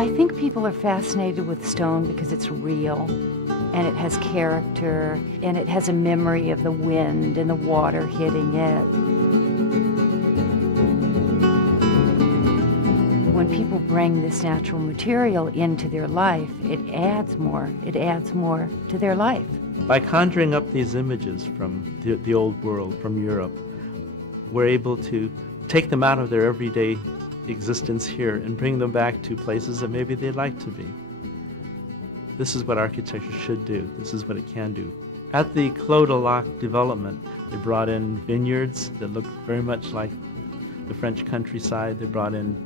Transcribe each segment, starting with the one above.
I think people are fascinated with stone because it's real, and it has character, and it has a memory of the wind and the water hitting it. When people bring this natural material into their life, it adds more to their life. By conjuring up these images from the old world, from Europe, we're able to take them out of their everyday existence here and bring them back to places that maybe they'd like to be. This is what architecture should do. This is what it can do. At the Clos de Lac development, they brought in vineyards that looked very much like the French countryside. They brought in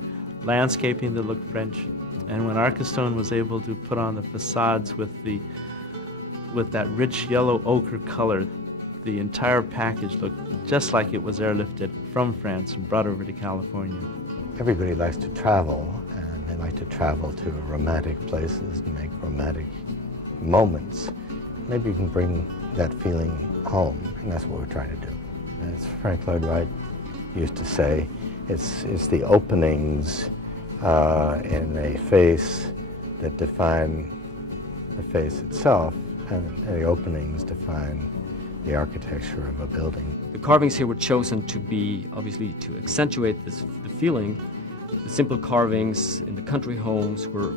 landscaping that looked French. And when ArcusStone was able to put on the facades with that rich yellow ochre color, the entire package looked just like it was airlifted from France and brought over to California. Everybody likes to travel, and they like to travel to romantic places and make romantic moments. Maybe you can bring that feeling home, and that's what we're trying to do. And as Frank Lloyd Wright used to say, it's the openings in a face that define the face itself, and the openings define the architecture of a building. The carvings here were chosen to be, obviously, to accentuate the feeling. The simple carvings in the country homes were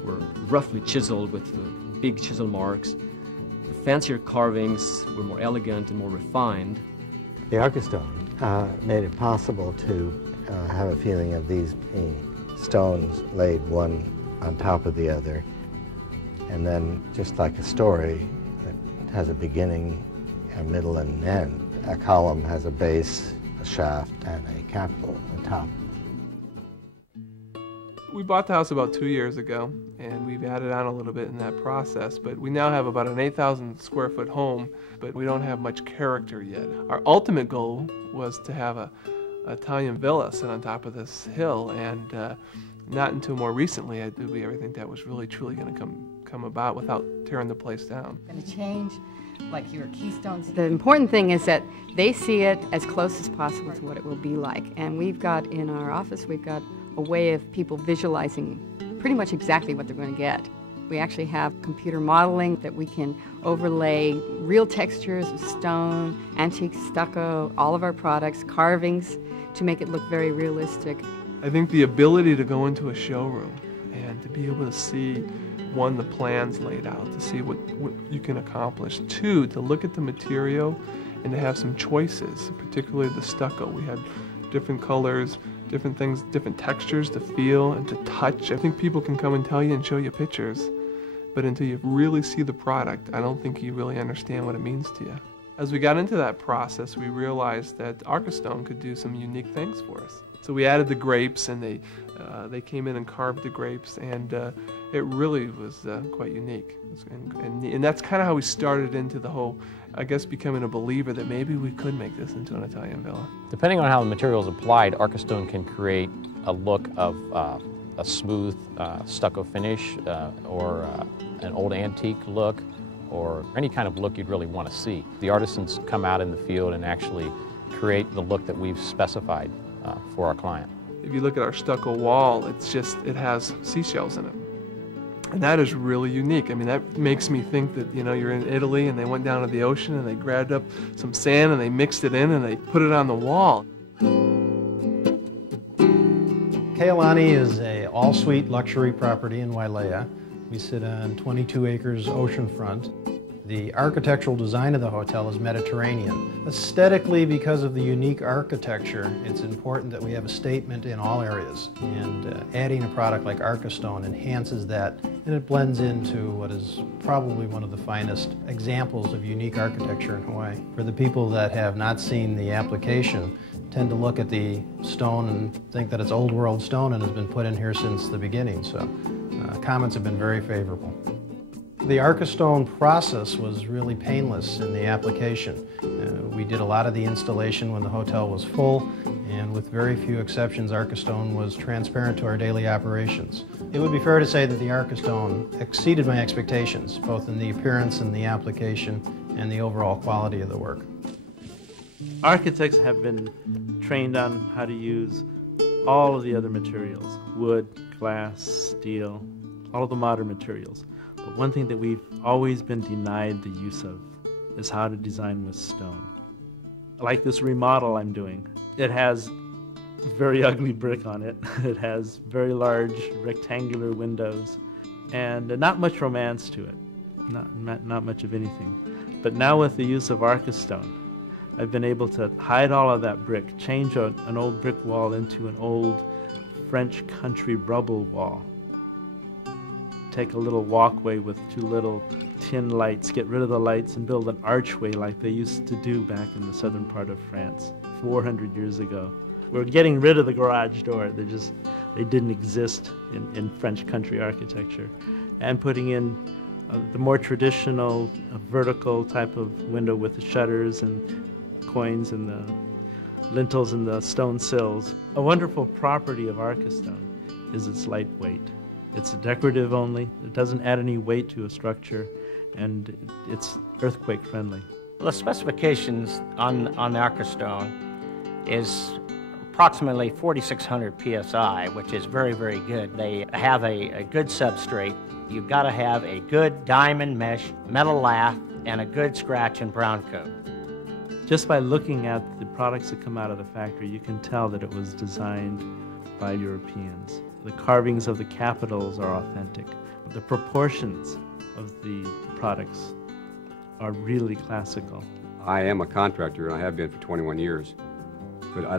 roughly chiseled with big chisel marks. The fancier carvings were more elegant and more refined. The ArcusStone made it possible to have a feeling of these stones laid one on top of the other, and then just like a story that has a beginning, a middle, and an end. A column has a base, a shaft, and a capital on top. We bought the house about 2 years ago, and we've added on a little bit in that process, but we now have about an 8,000 square foot home, but we don't have much character yet. Our ultimate goal was to have an Italian villa sit on top of this hill, and not until more recently did we ever think that was really truly going to come about without tearing the place down. Going to change, like your keystones. The important thing is that they see it as close as possible to what it will be like. And we've got in our office, we've got a way of people visualizing pretty much exactly what they're going to get. We actually have computer modeling that we can overlay real textures of stone, antique stucco, all of our products, carvings, to make it look very realistic. I think the ability to go into a showroom and to be able to see, one, the plans laid out, to see what you can accomplish. Two, to look at the material and to have some choices, particularly the stucco. We had different colors, different things, different textures to feel and to touch. I think people can come and tell you and show you pictures, but until you really see the product, I don't think you really understand what it means to you. As we got into that process, we realized that ArcusStone could do some unique things for us. So we added the grapes, and they came in and carved the grapes, and it really was quite unique. And that's kind of how we started into the whole, I guess, becoming a believer that maybe we could make this into an Italian villa. Depending on how the material is applied, ArcusStone can create a look of a smooth stucco finish or an old antique look, or any kind of look you'd really want to see. The artisans come out in the field and actually create the look that we've specified for our client. If you look at our stucco wall, it has seashells in it. And that is really unique. I mean, that makes me think that, you know, you're in Italy and they went down to the ocean and they grabbed up some sand and they mixed it in and they put it on the wall. Keolani is an all-suite luxury property in Wailea. We sit on 22 acres oceanfront. The architectural design of the hotel is Mediterranean. Aesthetically, because of the unique architecture, it's important that we have a statement in all areas. And adding a product like ArcusStone enhances that, and it blends into what is probably one of the finest examples of unique architecture in Hawaii. For the people that have not seen the application, tend to look at the stone and think that it's old world stone and has been put in here since the beginning. So comments have been very favorable. The ArcusStone process was really painless in the application. We did a lot of the installation when the hotel was full, and with very few exceptions, ArcusStone was transparent to our daily operations. It would be fair to say that the ArcusStone exceeded my expectations, both in the appearance and the application and the overall quality of the work. Architects have been trained on how to use all of the other materials: wood, glass, steel, all of the modern materials. But one thing that we've always been denied the use of is how to design with stone. Like this remodel I'm doing, it has very ugly brick on it. It has very large rectangular windows and not much romance to it, not much of anything. But now with the use of ArcusStone, I've been able to hide all of that brick, change an old brick wall into an old French country rubble wall. Take a little walkway with two little tin lights, get rid of the lights and build an archway like they used to do back in the southern part of France 400 years ago. We're getting rid of the garage door. They didn't exist in French country architecture. And putting in the more traditional vertical type of window with the shutters and coins and the lintels and the stone sills. A wonderful property of ArcusStone is its lightweight. It's decorative only. It doesn't add any weight to a structure, and it's earthquake friendly. The specifications on ArcusStone is approximately 4,600 psi, which is very, very good. They have a good substrate. You've got to have a good diamond mesh, metal lath, and a good scratch and brown coat. Just by looking at the products that come out of the factory, you can tell that it was designed by Europeans. The carvings of the capitals are authentic. The proportions of the products are really classical. I am a contractor, and I have been for 21 years. But I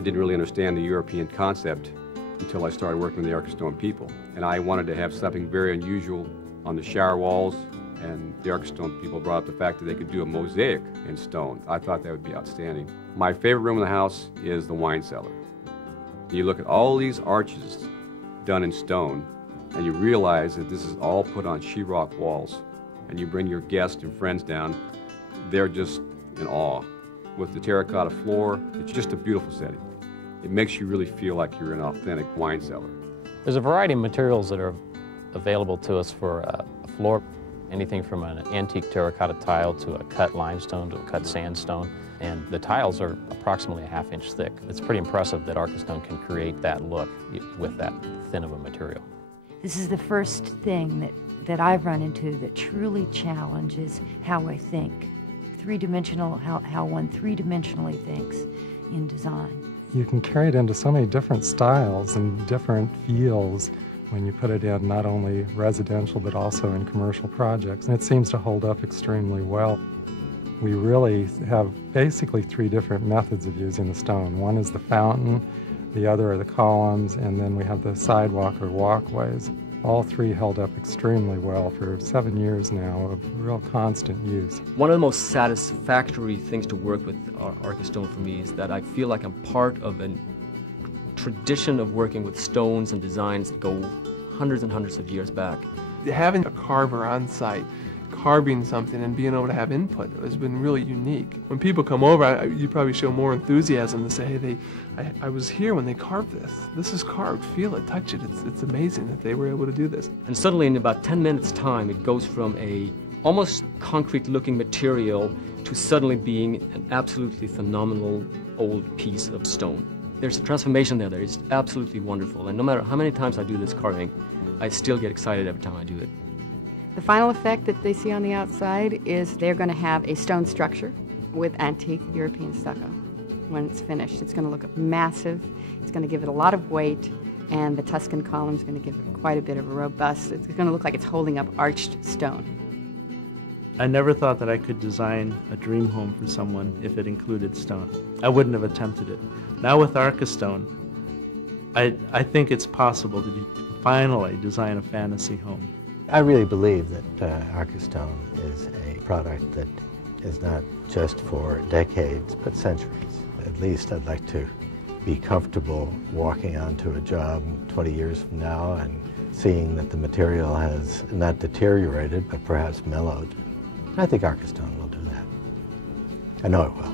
didn't really understand the European concept until I started working with the ArcusStone people. And I wanted to have something very unusual on the shower walls, and the ArcusStone people brought up the fact that they could do a mosaic in stone. I thought that would be outstanding. My favorite room in the house is the wine cellar. You look at all these arches done in stone, and you realize that this is all put on sheetrock walls. And you bring your guests and friends down, they're just in awe. With the terracotta floor, it's just a beautiful setting. It makes you really feel like you're in an authentic wine cellar. There's a variety of materials that are available to us for a floor, anything from an antique terracotta tile to a cut limestone to a cut sandstone. And the tiles are approximately a ½ inch thick. It's pretty impressive that ArcusStone can create that look with that thin of a material. This is the first thing that I've run into that truly challenges how I think. Three-dimensional, how one three-dimensionally thinks in design. You can carry it into so many different styles and different feels when you put it in not only residential but also in commercial projects. And it seems to hold up extremely well. We really have basically 3 different methods of using the stone. One is the fountain, the other are the columns, and then we have the sidewalk or walkways. All 3 held up extremely well for 7 years now of real constant use. One of the most satisfactory things to work with ArcusStone for me is that I feel like I'm part of a tradition of working with stones and designs that go hundreds and hundreds of years back. Having a carver on site, carving something and being able to have input has been really unique. When people come over, you probably show more enthusiasm to say, hey, I was here when they carved this. This is carved. Feel it, touch it. It's amazing that they were able to do this. And suddenly in about 10 minutes time, it goes from a almost concrete looking material to suddenly being an absolutely phenomenal old piece of stone. There's a transformation there that is absolutely wonderful. And no matter how many times I do this carving, I still get excited every time I do it. The final effect that they see on the outside is they're going to have a stone structure with antique European stucco. When it's finished, it's going to look massive, it's going to give it a lot of weight, and the Tuscan column is going to give it quite a bit of a robust, it's going to look like it's holding up arched stone. I never thought that I could design a dream home for someone if it included stone. I wouldn't have attempted it. Now with ArcusStone, I think it's possible to finally design a fantasy home. I really believe that ArcusStone is a product that is not just for decades, but centuries. At least I'd like to be comfortable walking onto a job 20 years from now and seeing that the material has not deteriorated, but perhaps mellowed. I think ArcusStone will do that. I know it will.